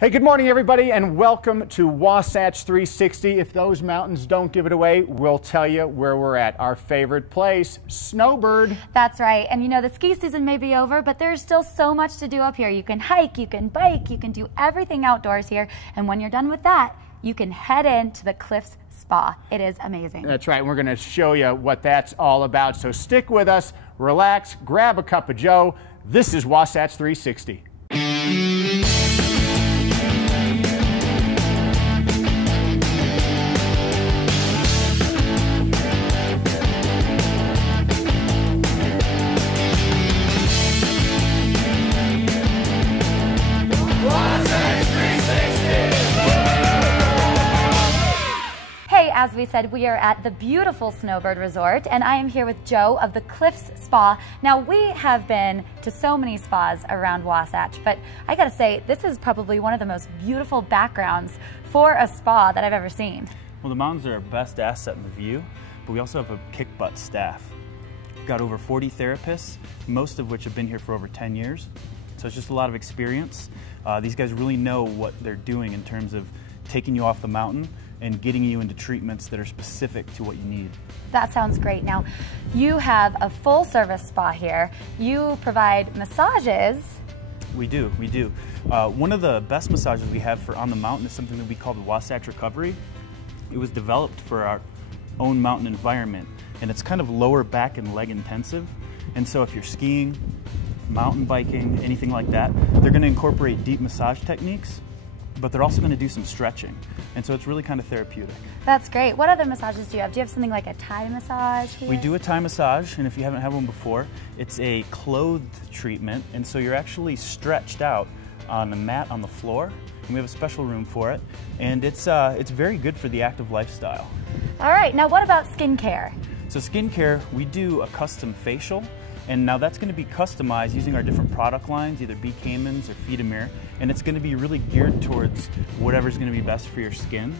Hey, good morning, everybody, and welcome to Wasatch 360. If those mountains don't give it away, we'll tell you where we're at. Our favorite place, Snowbird. That's right. And you know, the ski season may be over, but there's still so much to do up here. You can hike, you can bike, you can do everything outdoors here. And when you're done with that, you can head into the Cliffs Spa. It is amazing. That's right. We're going to show you what that's all about. So stick with us, relax, grab a cup of joe. This is Wasatch 360. As we said, we are at the beautiful Snowbird Resort, and I am here with Joe of the Cliffs Spa. Now, we have been to so many spas around Wasatch, but I gotta say, this is probably one of the most beautiful backgrounds for a spa that I've ever seen. Well, the mountains are our best asset in the view, but we also have a kick-butt staff. We've got over 40 therapists, most of which have been here for over 10 years, so it's just a lot of experience. These guys really know what they're doing in terms of taking you off the mountain and getting you into treatments that are specific to what you need. That sounds great. Now, you have a full service spa here. You provide massages. We do. One of the best massages we have for on the mountain is something that we call the Wasatch Recovery. It was developed for our own mountain environment, and it's kind of lower back and leg intensive. And so if you're skiing, mountain biking, anything like that, they're going to incorporate deep massage techniques, but they're also going to do some stretching. And so it's really kind of therapeutic. That's great. What other massages do you have? Do you have something like a Thai massage here? We do a Thai massage, and if you haven't had one before, it's a clothed treatment, and so you're actually stretched out on a mat on the floor, and we have a special room for it, and it's very good for the active lifestyle. All right, now what about skincare? So skincare, we do a custom facial, and now that's going to be customized using our different product lines, either B. Caymans or Feedamere, and it's going to be really geared towards whatever's going to be best for your skin.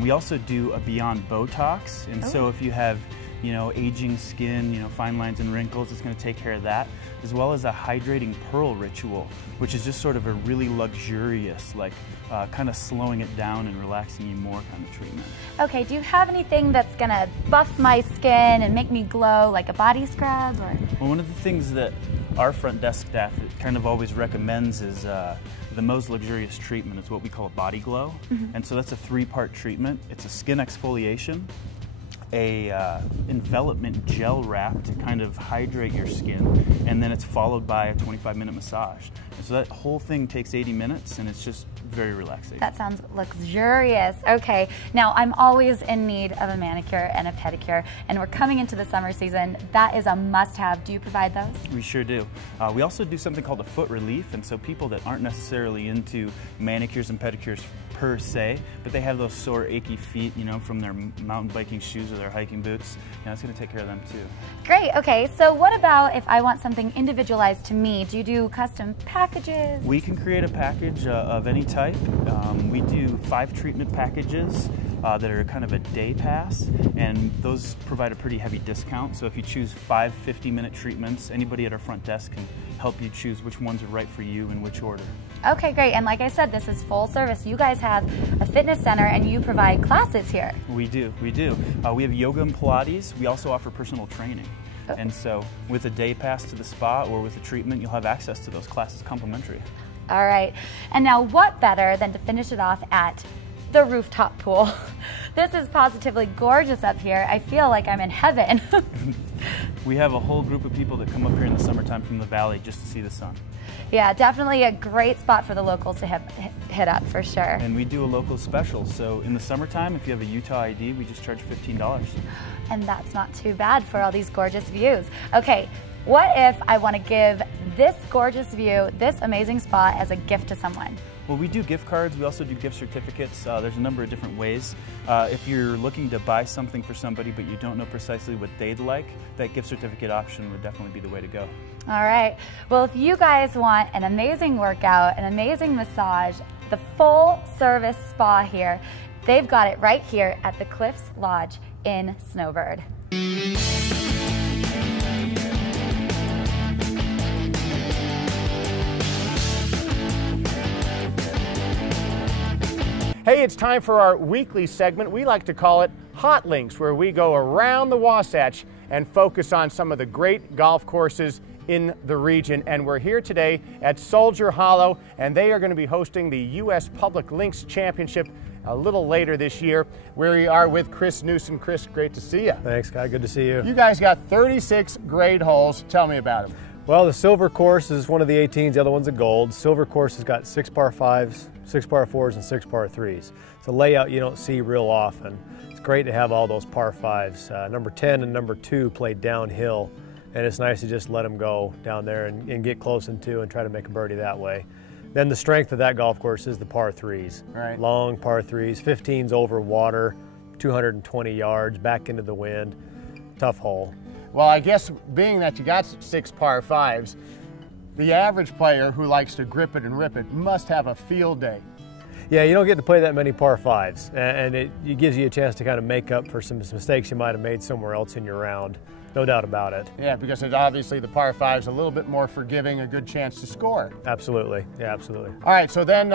We also do a Beyond Botox, and so if you have, aging skin, fine lines and wrinkles, it's going to take care of that, as well as a hydrating pearl ritual, which is just sort of a really luxurious, kind of slowing it down and relaxing you more kind of treatment. Okay, do you have anything that's going to buff my skin and make me glow, like a body scrub? Or? Well, one of the things that our front desk staff kind of always recommends is the most luxurious treatment is what we call a body glow. And so that's a 3-part treatment. It's a skin exfoliation, a envelopment gel wrap to kind of hydrate your skin, and then it's followed by a 25-minute massage. And so that whole thing takes 80 minutes, and it's just very relaxing. That sounds luxurious. Okay, now I'm always in need of a manicure and a pedicure, and we're coming into the summer season. That is a must-have. Do you provide those? We sure do. We also do something called a foot relief, and so people that aren't necessarily into manicures and pedicures per se, but they have those sore, achy feet, from their mountain biking shoes or their hiking boots, it's going to take care of them too. Great. Okay, so what about if I want something individualized to me? Do you do custom packages? We can create a package of any type. We do 5 treatment packages that are kind of a day pass, and those provide a pretty heavy discount. So if you choose 5 50-minute treatments, anybody at our front desk can help you choose which ones are right for you in which order. Okay, great. And like I said, this is full service. You guys have a fitness center and you provide classes here. We do. We have yoga and Pilates. We also offer personal training. And so with a day pass to the spa or with a treatment, you'll have access to those classes complimentary. All right. And now what better than to finish it off at the rooftop pool? This is positively gorgeous up here. I feel like I'm in heaven. We have a whole group of people that come up here in the summertime from the valley just to see the sun. Yeah, definitely a great spot for the locals to hit up for sure. And we do a local special. So in the summertime, if you have a Utah ID, we just charge $15. And that's not too bad for all these gorgeous views. Okay, what if I want to give this gorgeous view, this amazing spa as a gift to someone? Well, we do gift cards. We also do gift certificates. There's a number of different ways. If you're looking to buy something for somebody but you don't know precisely what they'd like, that gift certificate option would definitely be the way to go. All right. Well, if you guys want an amazing workout, an amazing massage, the full service spa here, they've got it right here at the Cliffs Lodge in Snowbird. Hey, it's time for our weekly segment. We like to call it Hot Links, where we go around the Wasatch and focus on some of the great golf courses in the region. And we're here today at Soldier Hollow, and they are going to be hosting the U.S. Public Links Championship a little later this year. We are with Chris Newsom. Chris, great to see you. Thanks, Guy. Good to see you. You guys got 36 grade holes. Tell me about them. Well, the silver course is one of the 18s, the other one's a gold. Silver course has got 6 par 5s, 6 par 4s, and 6 par 3s. It's a layout you don't see real often. It's great to have all those par 5s. Number 10 and number 2 play downhill, and it's nice to just let them go down there and get close in 2 and try to make a birdie that way. Then the strength of that golf course is the par 3s. Right. Long par 3s, 15s over water, 220 yards, back into the wind. Tough hole. Well, I guess being that you got 6 par 5s, the average player who likes to grip it and rip it must have a field day. Yeah, you don't get to play that many par 5s, and it gives you a chance to kind of make up for some mistakes you might have made somewhere else in your round. No doubt about it. Yeah, because obviously the par 5's a little bit more forgiving, a good chance to score. Absolutely, yeah, absolutely. All right, so then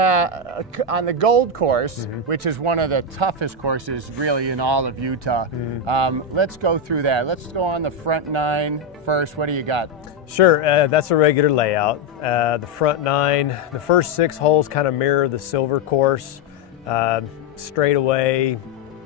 on the gold course, which is one of the toughest courses really in all of Utah, let's go through that. Let's go on the front 9 first. What do you got? Sure, that's a regular layout. The front 9, the first 6 holes kind of mirror the silver course, straightaway,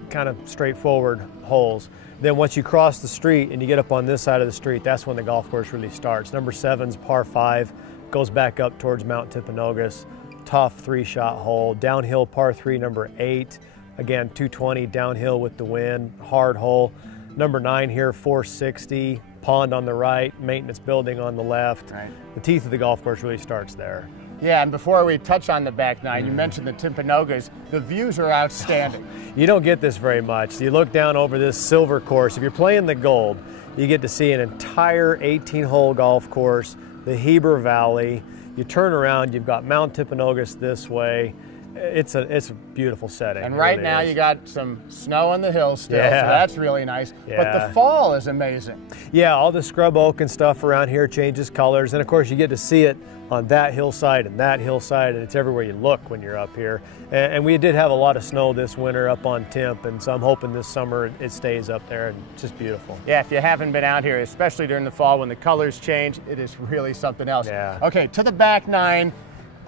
kind of straightforward holes. Then once you cross the street and you get up on this side of the street, that's when the golf course really starts. Number 7's par 5, goes back up towards Mount Timpanogos. Tough 3-shot hole. Downhill par 3, number 8. Again, 220 downhill with the wind, hard hole. Number 9 here, 460. Pond on the right, maintenance building on the left. Right. The teeth of the golf course really starts there. Yeah, and before we touch on the back 9, you mentioned the Timpanogos. The views are outstanding. You don't get this very much. You look down over this silver course. If you're playing the gold, you get to see an entire 18-hole golf course, the Heber Valley. You turn around, you've got Mount Timpanogos this way. It's a beautiful setting. And right now you got some snow on the hills still, Yeah. so that's really nice. Yeah. But the fall is amazing. Yeah, all the scrub oak and stuff around here changes colors, and of course you get to see it on that hillside, and it's everywhere you look when you're up here. And we did have a lot of snow this winter up on Timp, and so I'm hoping this summer it stays up there, and it's just beautiful. Yeah, if you haven't been out here, especially during the fall when the colors change, it is really something else. Yeah. Okay, to the back 9,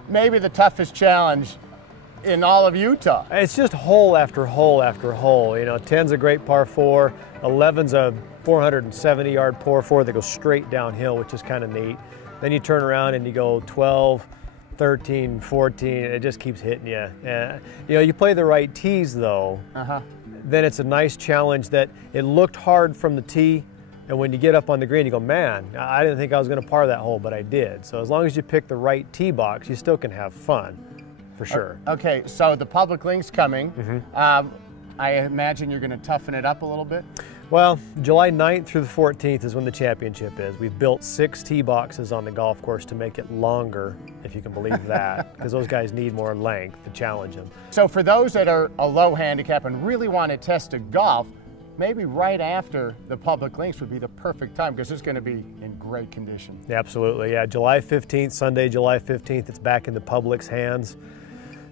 maybe the toughest challenge in all of Utah. It's just hole after hole after hole. You know, 10's a great par 4, 11's a 470-yard par 4 that goes straight downhill, which is kind of neat. Then you turn around and you go 12, 13, 14, and it just keeps hitting you. You know, you play the right tees though, then it's a nice challenge that it looked hard from the tee, and when you get up on the green, you go, man, I didn't think I was going to par that hole, but I did. So as long as you pick the right tee box, you still can have fun. For sure. Okay, so the public link's coming. I imagine you're going to toughen it up a little bit? Well, July 9th through the 14th is when the championship is. We've built 6 tee boxes on the golf course to make it longer, if you can believe that, because those guys need more length to challenge them. So for those that are a low handicap and really want to test a golf, maybe right after the public links would be the perfect time because it's going to be in great condition. Yeah, absolutely, yeah. July 15th, Sunday, July 15th, it's back in the public's hands.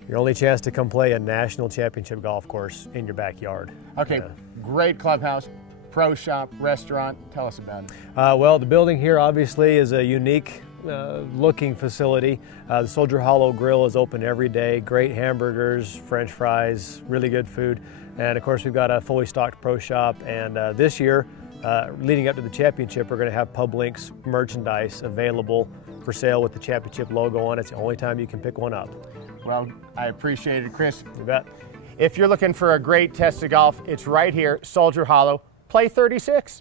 Your only chance to come play a national championship golf course in your backyard. Okay, great clubhouse, pro shop, restaurant. Tell us about it. Well, the building here obviously is a unique looking facility. The Soldier Hollow Grill is open every day. Great hamburgers, French fries, really good food. And of course we've got a fully stocked pro shop. And this year, leading up to the championship, we're going to have Publink's merchandise available for sale with the championship logo on it. It's the only time you can pick one up. Well, I appreciate it, Chris. You bet. If you're looking for a great test of golf, it's right here, Soldier Hollow. Play 36.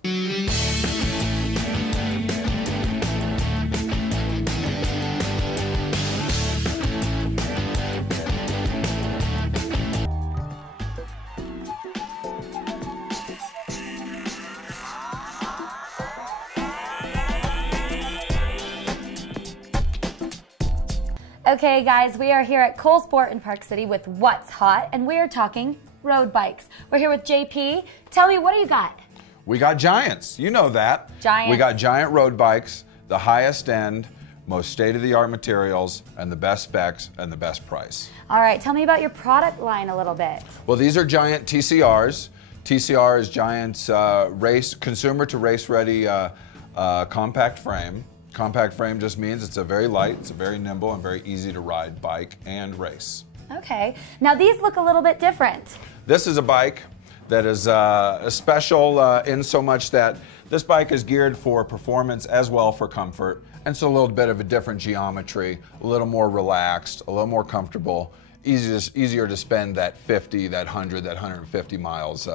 Okay guys, we are here at Cole Sport in Park City with What's Hot, and we are talking road bikes. We're here with JP. Tell me, what do you got? We got Giants, you know that. Giants. We got Giant road bikes, the highest end, most state-of-the-art materials, and the best specs and the best price. All right, tell me about your product line a little bit. Well, these are Giant TCRs. TCR is Giant's consumer to race-ready compact frame. Compact frame just means it's a very light, it's a very nimble, and very easy to ride bike and race. Okay, now these look a little bit different. This is a bike that is special in so much that this bike is geared for performance as well for comfort, and it's a little bit of a different geometry, a little more relaxed, a little more comfortable, easier to spend that 50, that 100, that 150 miles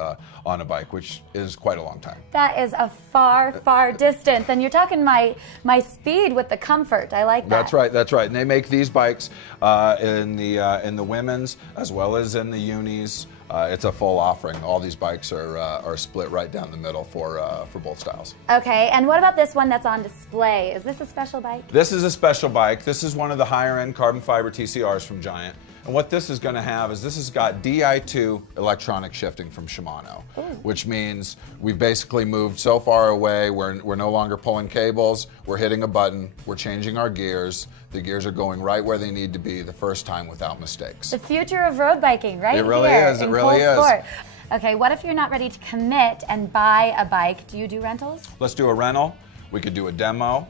on a bike, which is quite a long time. That is a far, far distance, and you're talking my speed with the comfort. I like that. That's right, that's right. And they make these bikes in the women's as well as in the unis. It's a full offering. All these bikes are split right down the middle for both styles. Okay, and what about this one that's on display? Is this a special bike? This is a special bike. This is one of the higher end carbon fiber TCRs from Giant. And what this is going to have is this has got Di2 electronic shifting from Shimano, which means we've basically moved so far away, we're no longer pulling cables, we're hitting a button, we're changing our gears. The gears are going right where they need to be the first time without mistakes. The future of road biking, right? It really here is, it in really is. Sport. Okay, what if you're not ready to commit and buy a bike? Do you do rentals? Let's do a rental. We could do a demo.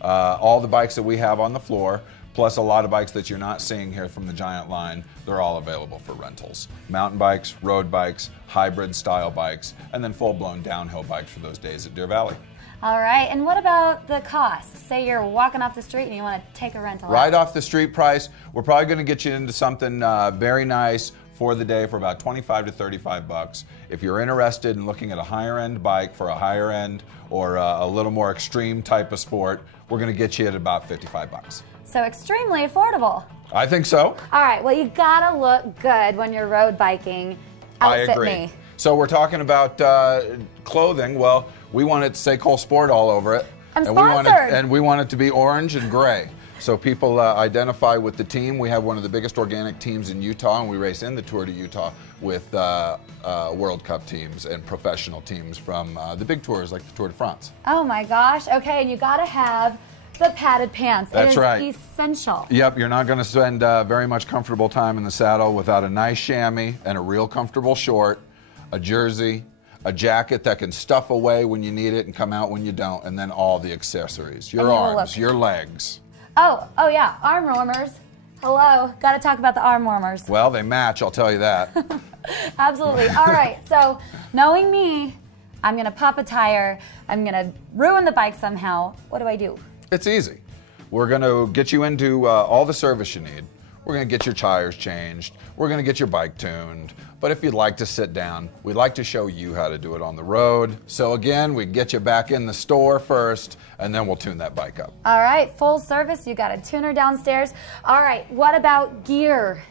All the bikes that we have on the floor, plus a lot of bikes that you're not seeing here from the Giant line, they're all available for rentals. Mountain bikes, road bikes, hybrid style bikes, and then full-blown downhill bikes for those days at Deer Valley. All right, and what about the cost? Say you're walking off the street and you want to take a rental. Right off the street price, we're probably going to get you into something very nice for the day for about 25 to 35 bucks. If you're interested in looking at a higher end bike for a higher end or a little more extreme type of sport, we're going to get you at about 55 bucks. So extremely affordable. I think so. All right, well, you gotta look good when you're road biking. Outfit I agree. Me. So we're talking about clothing. Well, we want it to say Cole Sport all over it. I'm sponsored. We want it to be orange and gray. So people identify with the team. We have one of the biggest organic teams in Utah, and we race in the Tour de Utah with World Cup teams and professional teams from the big tours like the Tour de France. Oh my gosh, okay, and you gotta have the padded pants. That's right. It is essential. Yep, you're not going to spend very much comfortable time in the saddle without a nice chamois and a real comfortable short, a jersey, a jacket that can stuff away when you need it and come out when you don't, and then all the accessories. Your arms, your legs. Oh yeah, arm warmers. Hello, got to talk about the arm warmers. Well, they match, I'll tell you that. Absolutely. All right, so knowing me, I'm going to pop a tire, I'm going to ruin the bike somehow. What do I do? It's easy. We're going to get you into all the service you need. We're going to get your tires changed. We're going to get your bike tuned. But if you'd like to sit down, we'd like to show you how to do it on the road. So again, we get you back in the store first, and then we'll tune that bike up. All right, full service. You got a tuner downstairs. All right, what about gear?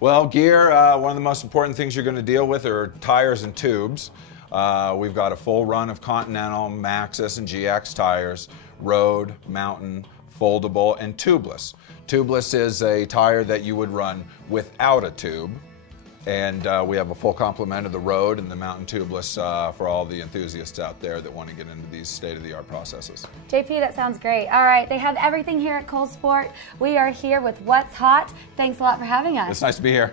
Well, gear, one of the most important things you're going to deal with are tires and tubes. We've got a full run of Continental, Maxxis, and GX tires. Road, mountain, foldable, and tubeless. Tubeless is a tire that you would run without a tube, and we have a full complement of the road and the mountain tubeless for all the enthusiasts out there that want to get into these state-of-the-art processes. JP, that sounds great. All right, they have everything here at Cole Sport. We are here with What's Hot. Thanks a lot for having us. It's nice to be here.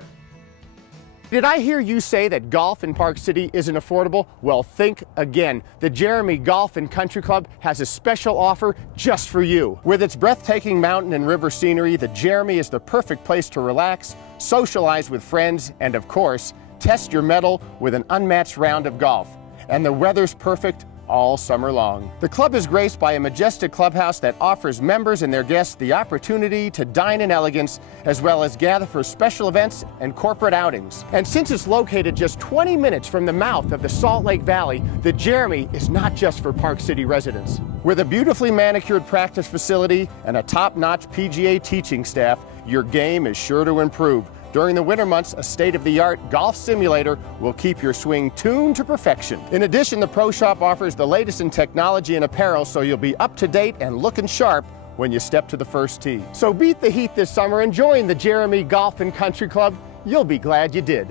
Did I hear you say that golf in Park City isn't affordable? Well, think again. The Jeremy Golf and Country Club has a special offer just for you. With its breathtaking mountain and river scenery, the Jeremy is the perfect place to relax, socialize with friends, and of course, test your mettle with an unmatched round of golf. And the weather's perfect all summer long. The club is graced by a majestic clubhouse that offers members and their guests the opportunity to dine in elegance, as well as gather for special events and corporate outings. And since it's located just 20 minutes from the mouth of the Salt Lake Valley, the Jeremy is not just for Park City residents. With a beautifully manicured practice facility and a top-notch PGA teaching staff, your game is sure to improve. During the winter months, a state-of-the-art golf simulator will keep your swing tuned to perfection. In addition, the Pro Shop offers the latest in technology and apparel, so you'll be up to date and looking sharp when you step to the first tee. So beat the heat this summer and join the Jeremy Golf and Country Club. You'll be glad you did.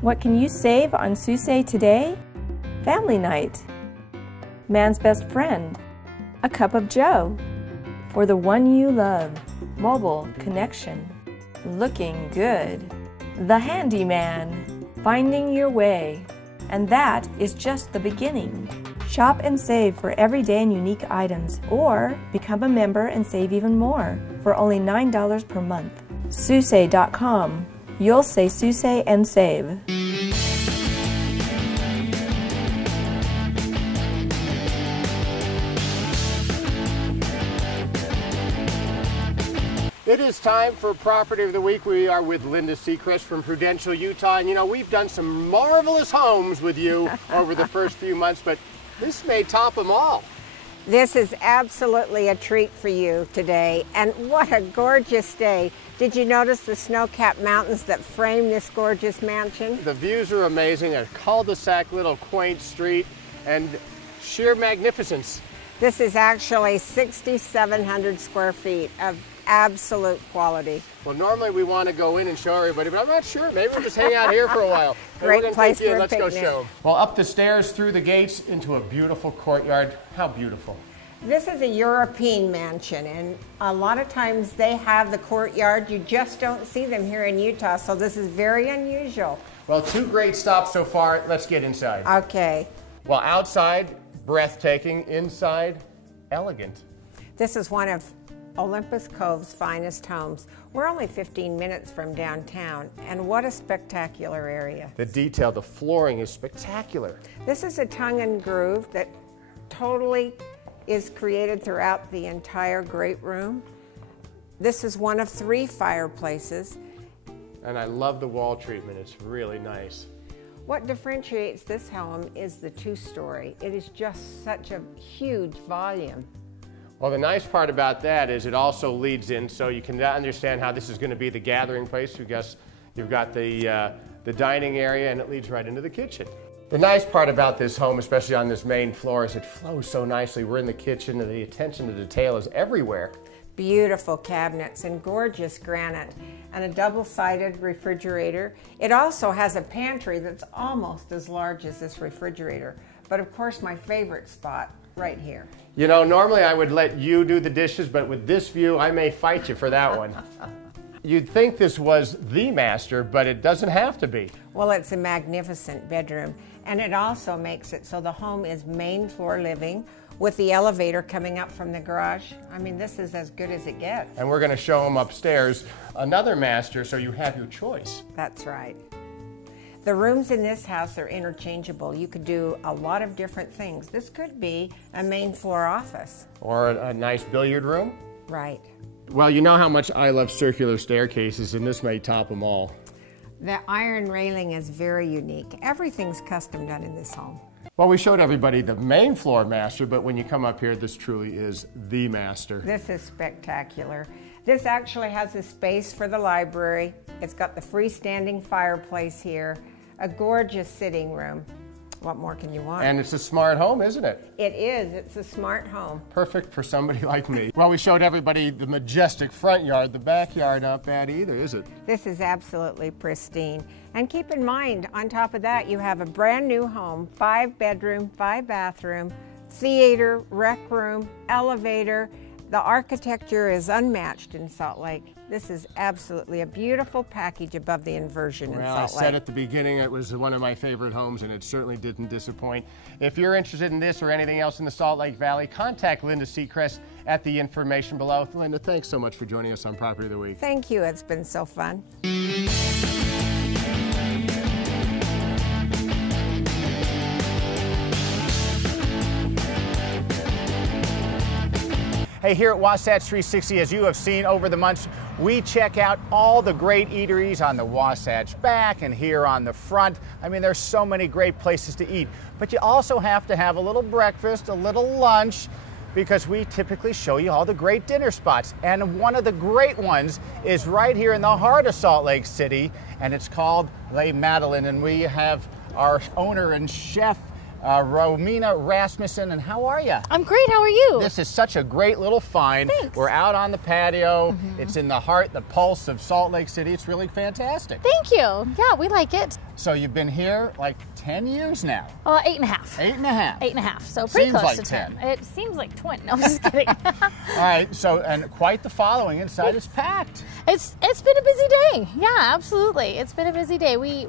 What can you save on Susay today? Family night. Man's best friend. A cup of joe. for the one you love. Mobile connection. Looking good. The handyman. Finding your way. And that is just the beginning. Shop and save for everyday and unique items, or become a member and save even more for only $9 per month. Susay.com. You'll say Susay and save. It is time for Property of the Week. We are with Linda Seacrest from Prudential, Utah. And you know, we've done some marvelous homes with you over the first few months, but this may top them all. This is absolutely a treat for you today, and what a gorgeous day. Did you notice the snow-capped mountains that frame this gorgeous mansion? The views are amazing, a cul-de-sac little quaint street, and sheer magnificence. This is actually 6,700 square feet of absolute quality. Well, normally we want to go in and show everybody, but I'm not sure. Maybe we'll just hang out here for a while. Great place for a Let's go picnic. show them. Well, up the stairs, through the gates, into a beautiful courtyard. How beautiful. This is a European mansion, and a lot of times they have the courtyard. You just don't see them here in Utah, so this is very unusual. Well, two great stops so far. Let's get inside. Okay. Well, outside, breathtaking. Inside, elegant. This is one of Olympus Cove's finest homes. We're only 15 minutes from downtown, and what a spectacular area. The detail, the flooring is spectacular. This is a tongue and groove that totally is created throughout the entire great room. This is one of 3 fireplaces. And I love the wall treatment. It's really nice. What differentiates this home is the 2-story. It is just such a huge volume. Well, the nice part about that is it also leads in, so you can understand how this is going to be the gathering place. You've got the dining area, and it leads right into the kitchen. The nice part about this home, especially on this main floor, is it flows so nicely. We're in the kitchen, and the attention to detail is everywhere. Beautiful cabinets and gorgeous granite, and a double-sided refrigerator. It also has a pantry that's almost as large as this refrigerator. But of course, my favorite spot, right here. You know, normally I would let you do the dishes, but with this view, I may fight you for that one. You'd think this was the master, but it doesn't have to be. Well, it's a magnificent bedroom, and it also makes it so the home is main floor living with the elevator coming up from the garage. I mean, this is as good as it gets. And we're going to show them upstairs another master, so you have your choice. That's right. The rooms in this house are interchangeable. You could do a lot of different things. This could be a main floor office. Or a nice billiard room. Right. Well, you know how much I love circular staircases, and this may top them all. The iron railing is very unique. Everything's custom done in this home. Well, we showed everybody the main floor master, but when you come up here, this truly is the master. This is spectacular. This actually has a space for the library. It's got the freestanding fireplace here, a gorgeous sitting room. What more can you want? And it's a smart home, isn't it? It is. It's a smart home. Perfect for somebody like me. Well, we showed everybody the majestic front yard. The backyard not bad either, is it? This is absolutely pristine. And keep in mind, on top of that, you have a brand new home, 5-bedroom, 5-bathroom, theater, rec room, elevator. The architecture is unmatched in Salt Lake. This is absolutely a beautiful package above the inversion in Salt Lake. Well, I said at the beginning it was one of my favorite homes, and it certainly didn't disappoint. If you're interested in this or anything else in the Salt Lake Valley, contact Linda Seacrest at the information below. Linda, thanks so much for joining us on Property of the Week. Thank you. It's been so fun. Hey, here at Wasatch 360, as you have seen over the months, we check out all the great eateries on the Wasatch back and here on the front. I mean, there's so many great places to eat, but you also have to have a little breakfast, a little lunch, because we typically show you all the great dinner spots. And one of the great ones is right here in the heart of Salt Lake City, and it's called Les Madeleines, and we have our owner and chef, Romina Rasmussen, and how are you? I'm great, how are you? This is such a great little find. Thanks. We're out on the patio. It's in the heart, the pulse of Salt Lake City. It's really fantastic. Thank you. Yeah, we like it. So you've been here like 10 years now. 8.5. 8.5. 8.5, so pretty Seems close like to 10. 10. It seems like 20. No, I'm just kidding. All right, so, and quite the following inside is packed. It's been a busy day. Yeah, absolutely. It's been a busy day. We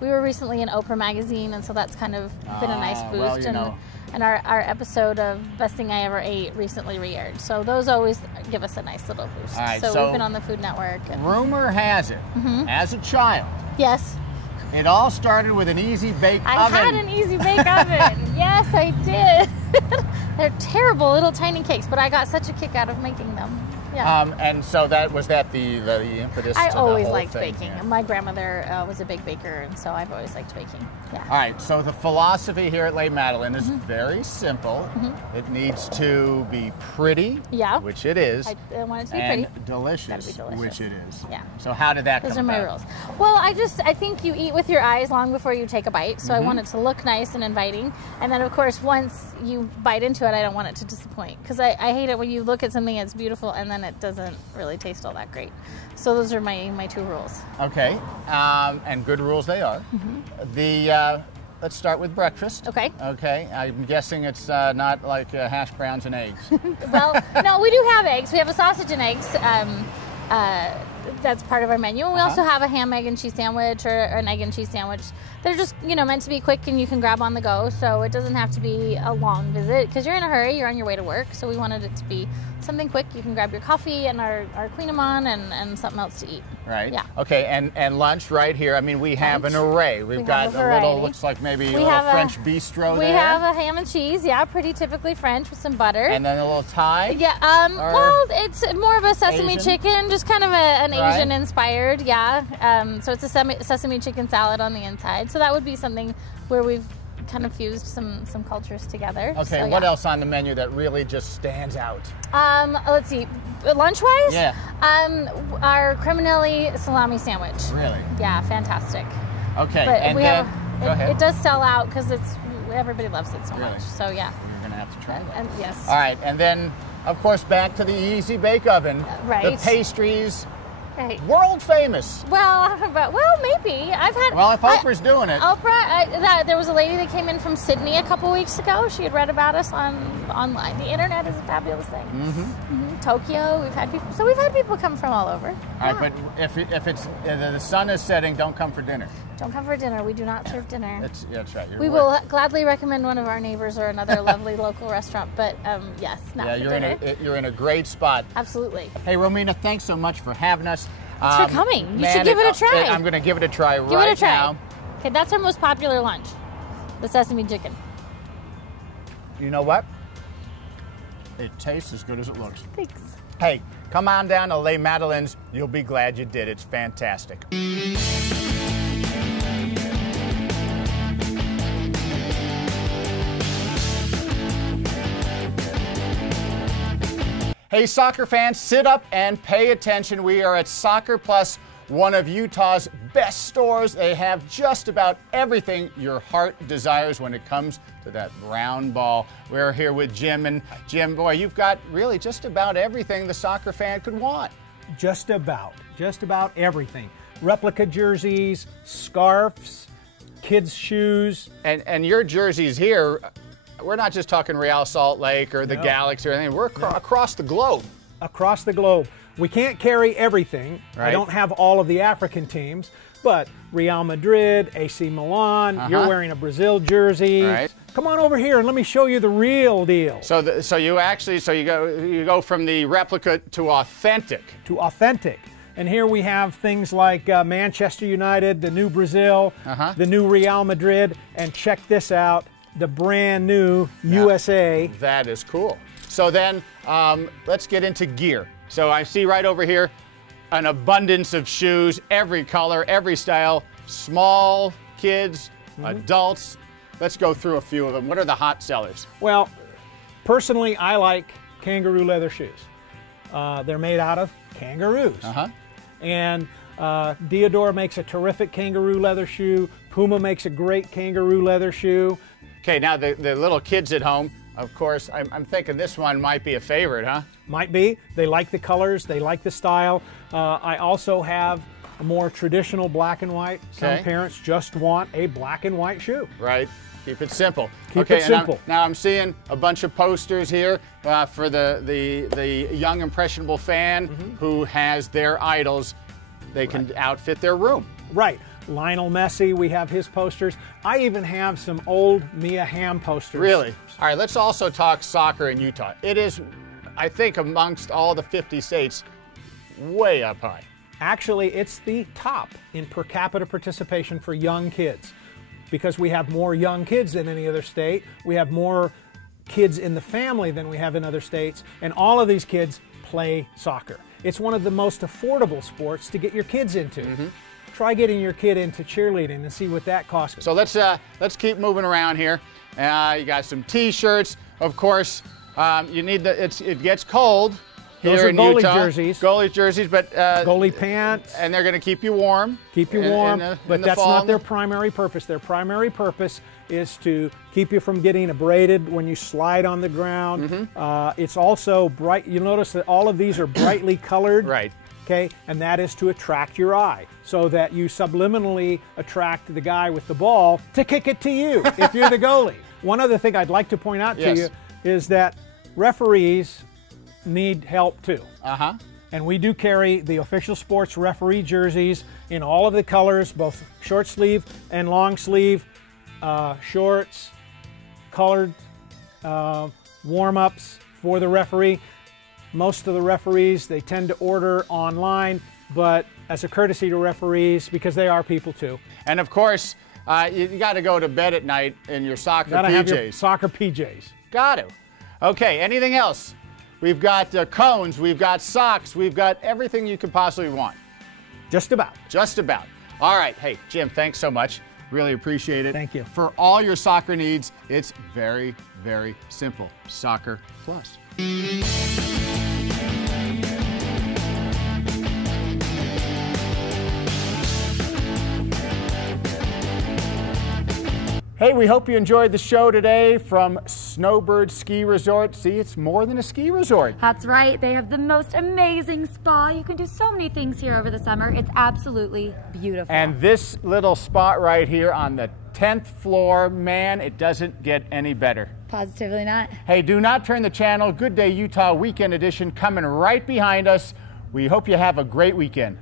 were recently in Oprah magazine, and so that's kind of been a nice boost. Well, you know. And our episode of Best Thing I Ever Ate recently re-aired. So those always give us a nice little boost. All right, so so we've been on the Food Network. And rumor has it, as a child, yes. it all started with an easy bake oven. I had an easy bake oven. Yes, I did. They're terrible little tiny cakes, but I got such a kick out of making them. Yeah. And so was that the impetus I to the always whole liked thing? baking. Yeah. My grandmother was a big baker, and so I've always liked baking. Yeah. All right, so the philosophy here at Les Madelines is very simple. It needs to be pretty, Yeah. which it is, I want it to be and pretty. delicious, Gotta be delicious. which it is. Yeah. So how did that Those come are my about? rules. Well, I think you eat with your eyes long before you take a bite, so I want it to look nice and inviting. And then, of course, once you bite into it, I don't want it to disappoint, because I hate it when you look at something that's beautiful and then it doesn't really taste all that great. So those are my 2 rules. Okay, and good rules they are. Let's start with breakfast. Okay. Okay, I'm guessing it's not like hash browns and eggs. Well, no, we do have eggs. We have a sausage and eggs. That's part of our menu. And we also have a ham, egg, and cheese sandwich, or an egg and cheese sandwich. They're just, meant to be quick and you can grab on the go. So it doesn't have to be a long visit, because you're in a hurry, you're on your way to work. So we wanted it to be something quick. You can grab your coffee and our quinamon and something else to eat. Right. Yeah. Okay, and lunch right here. I mean, we have an array. We've got have a a little, variety. looks like maybe We a little have French bistro We there. have a ham and cheese, yeah, pretty typically French with some butter. And then a little Thai. Yeah, Or well, it's more of a sesame Asian? chicken, just kind of an Right. Asian inspired, yeah. So it's a sesame chicken salad on the inside. So that would be something where we've kind of fused some cultures together. Okay, so, what yeah. else on the menu that really just stands out? Let's see, lunch-wise? Yeah. Our creminelli salami sandwich. Really? Yeah, fantastic. Okay, But and we then, have go ahead. it does sell out because everybody loves it so Really? much. So yeah. You're gonna have to try that. And yes. All right, and then, of course, back to the easy bake oven. Right. The pastries, Right. world famous. Well, maybe. I've had. Well, if Oprah's doing it. Oprah, there was a lady that came in from Sydney a couple weeks ago. She had read about us online. The internet is a fabulous thing. Tokyo, we've had people come from all over. All right, but if it's the sun is setting, don't come for dinner. Don't come for dinner. We do not serve dinner. That's right. We will gladly recommend one of our neighbors or another lovely local restaurant. But yes, not for dinner. You're in a great spot. Absolutely. Hey, Romina, thanks so much for having us. Thanks for coming. You should give it a try. I'm going to give it a try Give right it a try. now. Okay, that's our most popular lunch, the sesame chicken. You know what? It tastes as good as it looks. Thanks. Hey, come on down to Les Madelines. You'll be glad you did. It's fantastic. Hey, soccer fans, sit up and pay attention. We are at Soccer Plus, one of Utah's best stores. They have just about everything your heart desires when it comes to that brown ball. We're here with Jim, and Jim, boy, you've got really just about everything the soccer fan could want. Just about everything. Replica jerseys, scarves, kids' shoes. And your jerseys here, we're not just talking Real Salt Lake or the Galaxy or anything. We're across the globe. Across the globe. We can't carry everything. Right. I don't have all of the African teams, but Real Madrid, AC Milan, you're wearing a Brazil jersey. Right. Come on over here and let me show you the real deal. So you go from the replica to authentic. To authentic. And here we have things like Manchester United, the new Brazil, the new Real Madrid, and check this out, the brand new USA. That is cool. So then let's get into gear. So I see right over here an abundance of shoes, every color, every style, small, kids, adults. Let's go through a few of them. What are the hot sellers? Well, personally, I like kangaroo leather shoes. They're made out of kangaroos. And Diodora makes a terrific kangaroo leather shoe. Puma makes a great kangaroo leather shoe. Okay, now the little kids at home, of course, I'm thinking this one might be a favorite, huh? Might be. They like the colors, they like the style. I also have a more traditional black and white. Okay. Some parents just want a black and white shoe. Right. Keep it simple. Keep it simple. Now I'm seeing a bunch of posters here for the young impressionable fan who has their idols. They can outfit their room. Right. Lionel Messi, we have his posters. I even have some old Mia Hamm posters. Really? All right, let's also talk soccer in Utah. It is, I think, amongst all the 50 states, way up high. Actually, it's the top in per capita participation for young kids because we have more young kids than any other state. We have more kids in the family than we have in other states, and all of these kids play soccer. It's one of the most affordable sports to get your kids into. Try getting your kid into cheerleading and see what that costs. So let's keep moving around here. You got some T-shirts, of course. You need it gets cold Those here are in goalie Utah. jerseys. Goalie jerseys, but goalie pants. and they're going to keep you warm. Keep you warm, but that's fall. not their primary purpose. Their primary purpose is to keep you from getting abraded when you slide on the ground. It's also bright. You'll notice that all of these are brightly colored. Right. Okay, and that is to attract your eye so that you subliminally attract the guy with the ball to kick it to you if you're the goalie. One other thing I'd like to point out to you is that referees need help too. And we do carry the official sports referee jerseys in all of the colors, both short sleeve and long sleeve, shorts, colored warm-ups for the referee. Most of the referees, they tend to order online, but as a courtesy to referees, because they are people too. And of course, you got to go to bed at night in your soccer Gotta PJs. have your soccer PJs. Got to. Okay, anything else? We've got cones, we've got socks, we've got everything you could possibly want. Just about. Just about. All right, hey, Jim, thanks so much. Really appreciate it. Thank you. For all your soccer needs, it's very, very simple. Soccer Plus. Hey, we hope you enjoyed the show today from Snowbird Ski Resort. See, it's more than a ski resort. That's right. They have the most amazing spa. You can do so many things here over the summer. It's absolutely beautiful. And this little spot right here on the 10th floor, man, it doesn't get any better. Positively not. Hey, do not turn the channel. Good Day Utah Weekend Edition coming right behind us. We hope you have a great weekend.